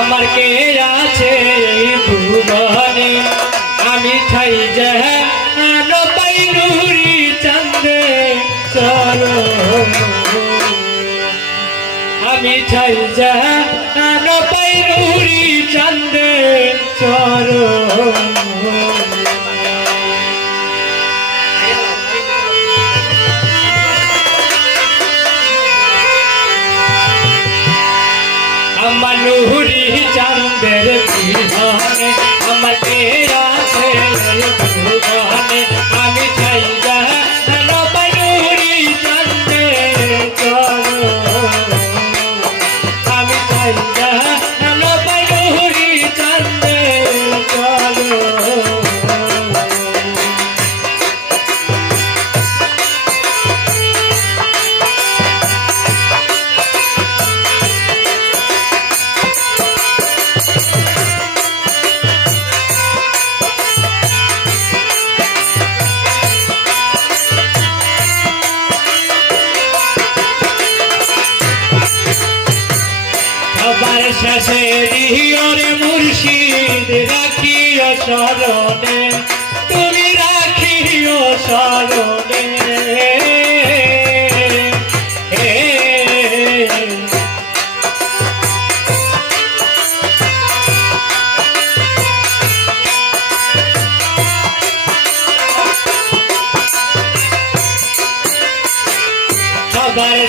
আমার কে আছে ভুবনে? আমি ঠাই যেন পাই নুরি চন্দ্রে চর আমি ঠাই যেন পাই নুরি চন্দ্রে চর আমার নুরি চাঁদের বিহানে আমার তেরা আমি চাই সবার শেষে দিওরে মুর্শিদ রাখিও স্মরণে তুমি রাখিও স্মরণে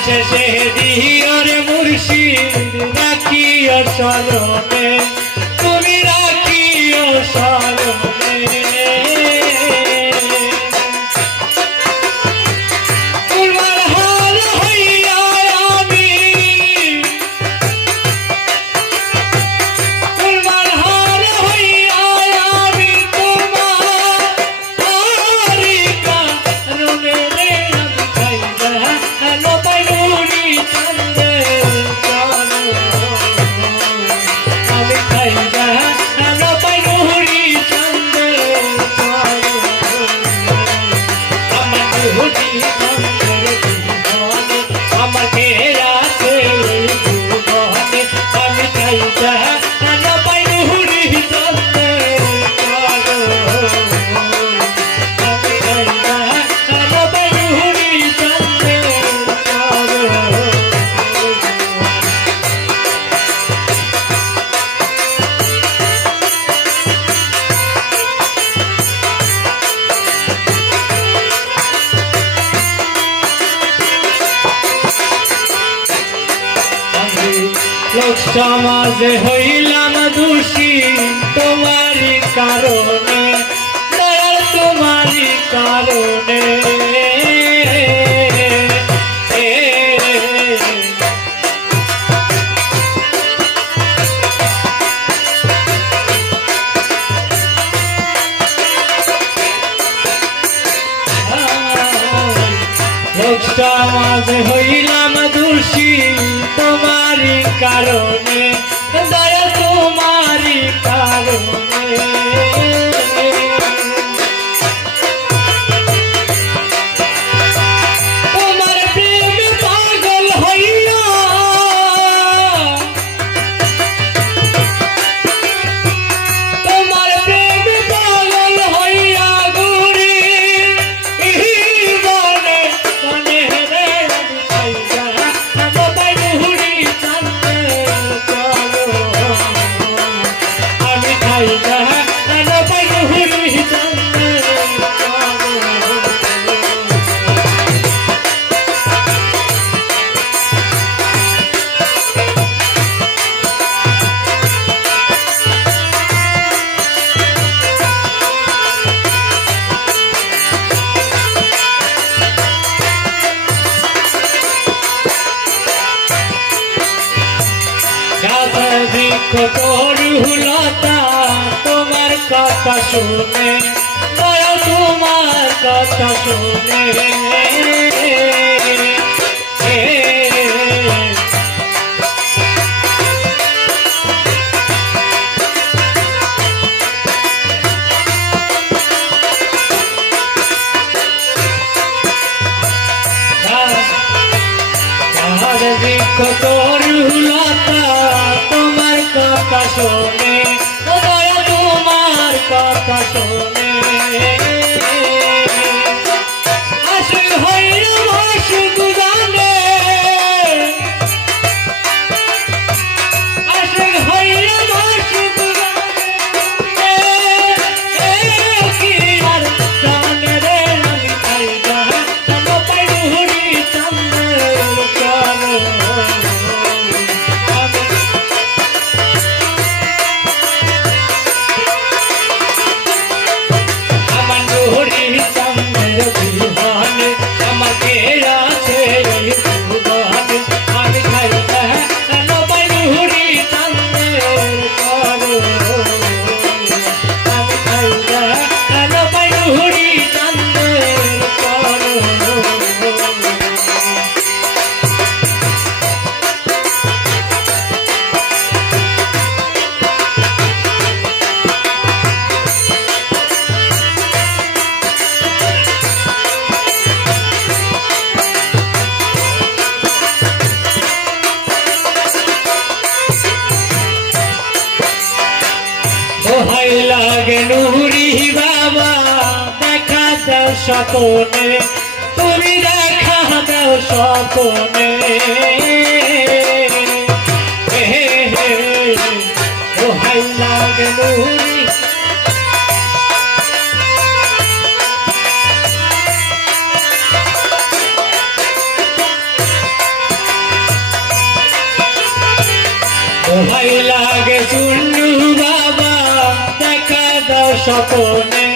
শেষে দিওরে মুর্শিদ নাকি স্মরণে আমার সমাজে হইলাম দোষী তোমারই কারণে দোষী তোমারই কারণে দয়া তোমারি কারণে। কথা শুনে দয়া তোমার কথা শুনে এ, গাছ তোমার কথা 大手。দোহাই লাগে নুরি বাবা দেখা দাও স্বপনে তুমি দেখা দাও হে দোহাই লাগে নুরি সকলে